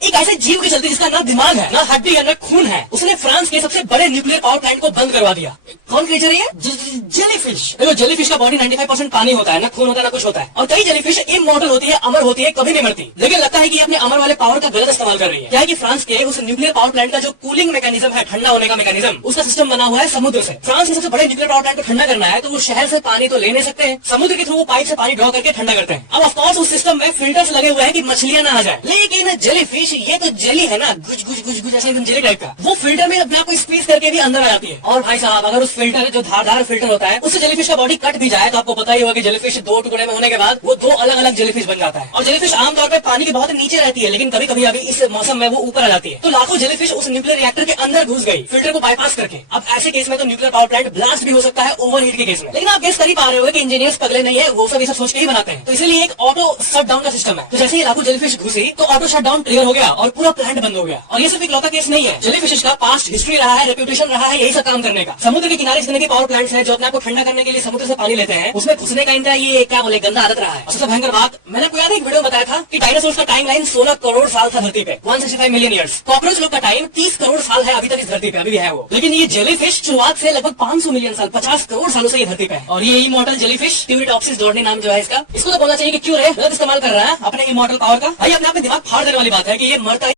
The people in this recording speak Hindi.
एक ऐसे जीव के चलते जिसका ना दिमाग है, ना हड्डी है, ना खून है, उसने फ्रांस के सबसे बड़े न्यूक्लियर पावर प्लांट को बंद करवा दिया। कौन क्रिएचर है? जेलीफिश। देखो जेलीफिश का बॉडी 95% पानी होता है, ना खून होता है ना कुछ होता है, और कई जेलीफिश इमॉर्टल होती है, अमर होती है, कभी नहीं मरती। लेकिन लगता है कि अपने अमर वाले पावर का गलत इस्तेमाल कर रही है। क्या है कि फ्रांस के उस न्यूक्लियर पावर प्लांट का जो कूलिंग मैकेनिज्म है, ठंडा होने का मैकेनिज्म, उसका सिस्टम बना हुआ है समुद्र से। फ्रांस के सबसे बड़े न्यूक्लियर पावर प्लांट को ठंडा करना है तो वो शहर से पानी तो ले नहीं सकते हैं, समुद्र के थ्रू वो पाइप से पानी ड्रॉ करके ठंडा करते हैं। अब ऑफकोर्स उस सिस्टम में फिल्टर्स लगे हुए हैं कि मछलियां ना आ जाए, लेकिन जेलीफिश ये तो जेली है ना, गुज गुज गुज गुज ऐसा एकदम जेली टाइप का, वो फिल्टर में अपने आप को स्क्वीज करके भी अंदर आ जाती है। और भाई साहब अगर उस फिल्टर जो धारदार फिल्टर होता है उससे जेलीफिश का बॉडी कट भी जाए तो आपको पता ही होगा कि जेलीफिश दो टुकड़े में होने के बाद वो दो अलग अलग जेलीफिश बन जाता है। और जेलीफिश आमतौर पर पानी के बहुत नीचे रहती है, लेकिन कभी कभी अभी इस मौसम में वो ऊपर आ जाती है। तो लाखों जेलीफिश उस न्यूक्लियर रिएक्टर के अंदर घुस गई, फिल्टर को बाईपास करके। अब ऐसे केस में तो न्यूक्लियर पावर प्लांट ब्लास्ट भी हो सकता है ओवरहीट के केस में। लेकिन आप गेस कर ही पा रहे हो कि इंजीनियर्स पगले नहीं है, वो सब ये सब सोच के ही बनाते हैं। तो इसलिए एक ऑटो शट डाउन का सिस्टम है। तो जैसे ही लाखों जेलीफिश घुसी तो ऑटो शट डाउन क्लियर हो गया और पूरा प्लांट बंद हो गया। और ये सिर्फ एक लौता केस नहीं है, जेलीफिश का पास्ट हिस्ट्री रहा है, रेप्यूटेशन रहा है यही सब काम करने का। समुद्र के किनारे जितने भी पावर प्लांट्स हैं जो अपने आपको ठंडा करने के लिए समुद्र से पानी लेते हैं, उसमें घुसने का इनका ये क्या बोले गंदा आदत रहा है। और सबसे भयंकर बात, मैंने आपको याद है एक वीडियो में बताया था कि डायनासोर्स का टाइम लाइन 16 करोड़ साल था धरती पे, 165 मिलियन ईयर्स। कॉकरोच लोग का टाइम 30 करोड़ साल है अभी तक इस धरती पे, अभी भी है वो। लेकिन ये जेलीफिश शुरुआत से लगभग 500 मिलियन साल, 50 करोड़ सालों से ये धरती पे है। और ये इमॉर्टल जेलीफिश, ट्यूरिटॉप्सिस डोर्नी नाम जो है इसका, इसको तो बोलना चाहिए कि क्यों रे गलत इस्तेमाल कर रहा है अपने इमॉर्टल पावर का। भाई अपने आप में दिमाग फाड़ देने वाली बात है कि ये मरता